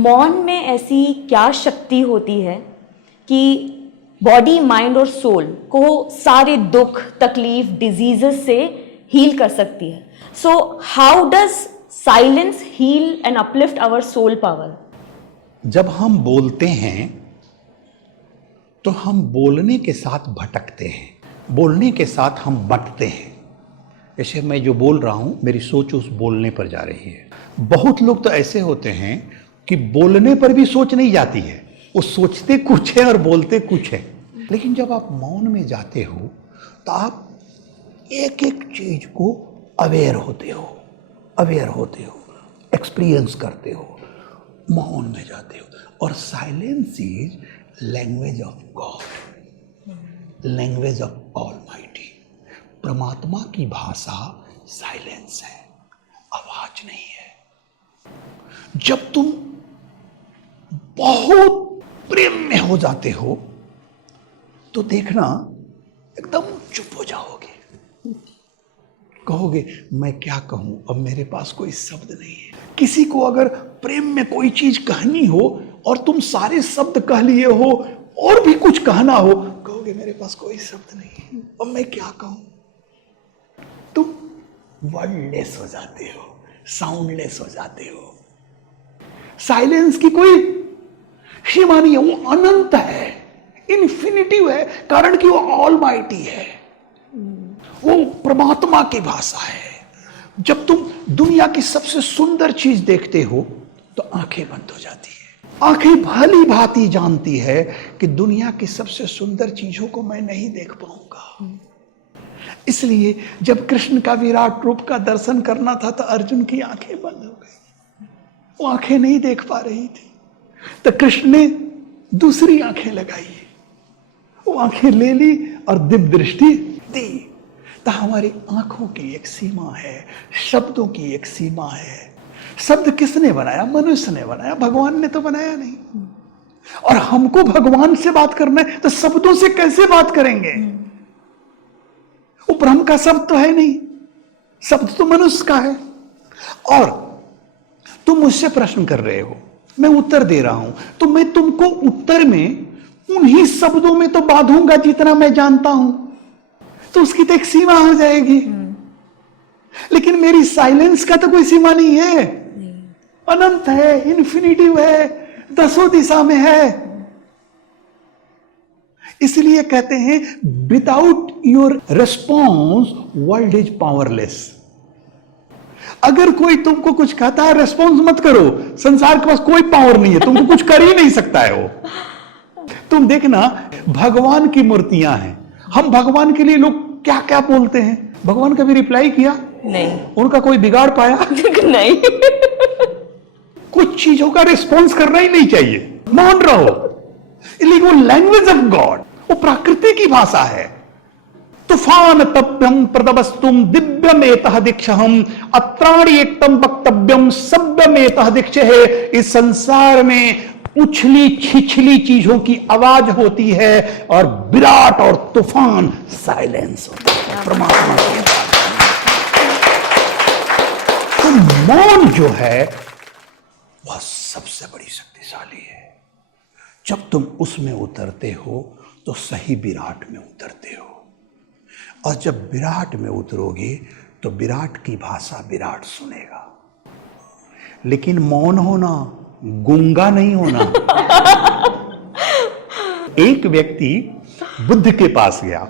मौन में ऐसी क्या शक्ति होती है कि बॉडी, माइंड और सोल को सारे दुख, तकलीफ, डिजीजेस से हील कर सकती है? So how does silence heal and uplift our soul power? जब हम बोलते हैं तो हम बोलने के साथ भटकते हैं, बोलने के साथ हम बंटते हैं। जैसे मैं जो बोल रहा हूं, मेरी सोच उस बोलने पर जा रही है। बहुत लोग तो ऐसे होते हैं कि बोलने पर भी सोच नहीं जाती है, वो सोचते कुछ है और बोलते कुछ है। लेकिन जब आप मौन में जाते हो तो आप एक एक चीज को अवेयर होते हो, एक्सपीरियंस करते हो, मौन में जाते हो। और silence is language of God, language of almighty. परमात्मा की भाषा साइलेंस है, आवाज नहीं है। जब तुम बहुत प्रेम में हो जाते हो तो देखना एकदम चुप हो जाओगे, कहोगे मैं क्या कहूं, अब मेरे पास कोई शब्द नहीं है। किसी को अगर प्रेम में कोई चीज कहनी हो और तुम सारे शब्द कह लिए हो और भी कुछ कहना हो, कहोगे मेरे पास कोई शब्द नहीं है, अब मैं क्या कहूं। तुम वर्डलेस हो जाते हो, साउंडलेस हो जाते हो। साइलेंस की कोई सीमा नहीं है, वो अनंत है, इन्फिनिटिव है, कारण कि वो ऑलमाइटी है, वो परमात्मा की भाषा है। जब तुम दुनिया की सबसे सुंदर चीज देखते हो तो आंखें बंद हो जाती है। आंखें भली भांति जानती है कि दुनिया की सबसे सुंदर चीजों को मैं नहीं देख पाऊंगा। इसलिए जब कृष्ण का विराट रूप का दर्शन करना था तो अर्जुन की आंखें बंद हो गई, वो आंखें नहीं देख पा रही थी। तो कृष्ण ने दूसरी आंखें लगाई, वो आंखें ले ली और दिव्य दृष्टि दी। तो हमारी आंखों की एक सीमा है, शब्दों की एक सीमा है। शब्द किसने बनाया? मनुष्य ने बनाया, भगवान ने तो बनाया नहीं। और हमको भगवान से बात करना है तो शब्दों से कैसे बात करेंगे? वो ब्रह्म का शब्द तो है नहीं, शब्द तो मनुष्य का है। और तुम मुझसे प्रश्न कर रहे हो, मैं उत्तर दे रहा हूं, तो मैं तुमको उत्तर में उन्हीं शब्दों में तो बांधूंगा जितना मैं जानता हूं, तो उसकी तो एक सीमा हो जाएगी। लेकिन मेरी साइलेंस का तो कोई सीमा नहीं है, अनंत है, इन्फिनिटिव है, दसों दिशा में है। इसलिए कहते हैं without your response world is powerless. अगर कोई तुमको कुछ कहता है, रेस्पॉन्स मत करो, संसार के पास कोई पावर नहीं है, तुमको कुछ कर ही नहीं सकता है वो। तुम देखना भगवान की मूर्तियां हैं, हम भगवान के लिए लोग क्या क्या बोलते हैं। भगवान कभी रिप्लाई किया? नहीं। उनका कोई बिगाड़ पाया? नहीं। कुछ चीजों का रिस्पॉन्स करना ही नहीं चाहिए, मौन रहो। लेकिन वो लैंग्वेज ऑफ गॉड, वो प्रकृति की भाषा है। तूफान तप्यम प्रदवस्तुम दिव्यमेतः दीक्षहम अत्राणि एकदम वक्तव्यम सभ्यमेतः दीक्षे है। इस संसार में उछली छिछली चीजों की आवाज होती है और विराट और तूफान साइलेंस होता है, परमात्मा की आवाज। तो मौन जो है वह सबसे बड़ी शक्तिशाली है। जब तुम उसमें उतरते हो तो सही विराट में उतरते हो, और जब विराट में उतरोगे तो विराट की भाषा विराट सुनेगा। लेकिन मौन होना, गूंगा नहीं होना। एक व्यक्ति बुद्ध के पास गया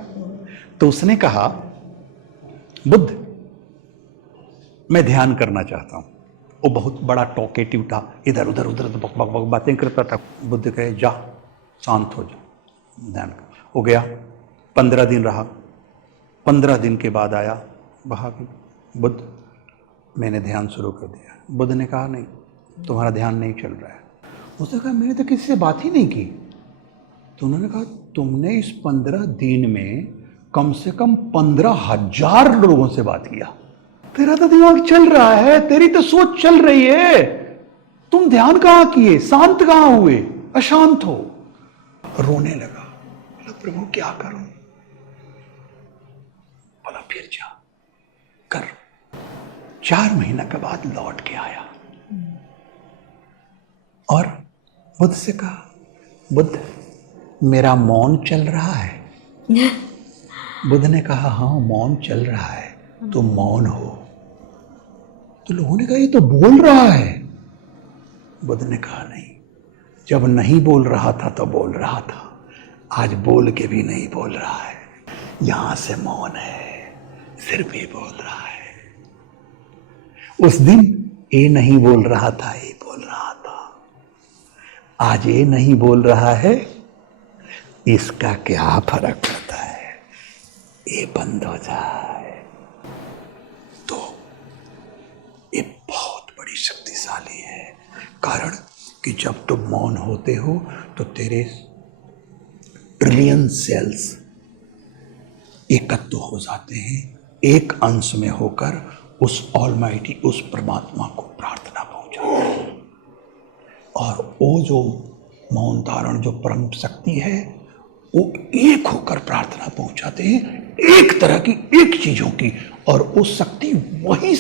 तो उसने कहा, बुद्ध मैं ध्यान करना चाहता हूं। वो बहुत बड़ा टॉकेटिव था, इधर उधर बक बक बक बातें करता था। बुद्ध कहे जा, शांत हो जा, ध्यान कर। हो गया, 15 दिन रहा। 15 दिन के बाद आया, कहा कि बुद्ध मैंने ध्यान शुरू कर दिया। बुद्ध ने कहा नहीं, तुम्हारा ध्यान नहीं चल रहा है। उसने कहा मैंने तो किसी से बात ही नहीं की। तो उन्होंने कहा तुमने इस 15 दिन में कम से कम 15,000 लोगों से बात किया। तेरा तो दिमाग चल रहा है, तेरी तो सोच चल रही है, तुम ध्यान कहां किए, शांत कहां हुए, अशांत हो। रोने लगा, बोला प्रभु क्या करूं? बोला फिर जा कर। 4 महीना के बाद लौट के आया और बुद्ध से कहा, बुद्ध मेरा मौन चल रहा है। बुद्ध ने कहा, हाँ मौन चल रहा है, तुम मौन हो। तो लोगों ने कहा, ये तो बोल रहा है। बुद्ध ने कहा, नहीं, जब नहीं बोल रहा था तो बोल रहा था, आज बोल के भी नहीं बोल रहा है, यहां से मौन है, सिर्फ ये बोल रहा है। उस दिन ये नहीं बोल रहा था, ये बोल रहा था, आज ये नहीं बोल रहा है, इसका क्या फर्क पड़ता है, ये बंद हो जाए तो ये बहुत बड़ी शक्तिशाली है। कारण कि जब तुम मौन होते हो तो तेरे ट्रिलियन सेल्स एकत्र हो जाते हैं, एक अंश में होकर उस ऑलमाइटी, उस परमात्मा को प्रार्थना पहुंचाते हैं। और वो जो मौन धारण जो परम शक्ति है, वो एक होकर प्रार्थना पहुंचाते हैं, एक तरह की, एक चीजों की, और वो शक्ति वही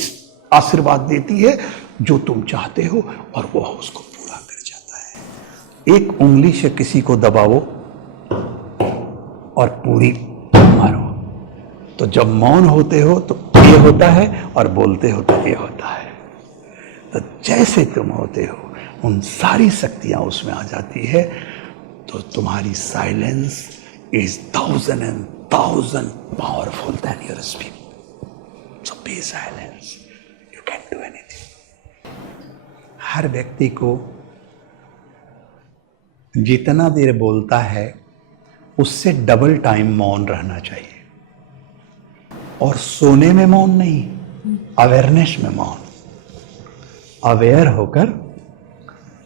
आशीर्वाद देती है जो तुम चाहते हो, और वो उसको पूरा कर जाता है। एक उंगली से किसी को दबाओ और पूरी मारो, तो जब मौन होते हो तो ये होता है, और बोलते हो तो ये होता है। तो जैसे तुम होते हो उन सारी शक्तियां उसमें आ जाती है। तो तुम्हारी silence is 1000 and 1000 powerful than your speech. So be silence, you can do anything. हर व्यक्ति को जितना देर बोलता है उससे डबल टाइम मौन रहना चाहिए। और सोने में मौन नहीं, अवेयरनेस में मौन, अवेयर होकर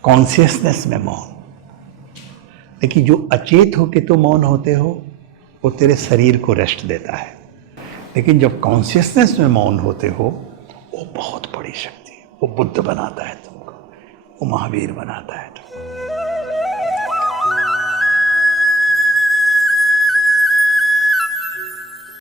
कॉन्शियसनेस में मौन। देखिए, जो अचेत होके तो मौन होते हो वो तेरे शरीर को रेस्ट देता है, लेकिन जब कॉन्शियसनेस में मौन होते हो वो बहुत बड़ी शक्ति है। वो बुद्ध बनाता है तुमको, वो महावीर बनाता है तुमको।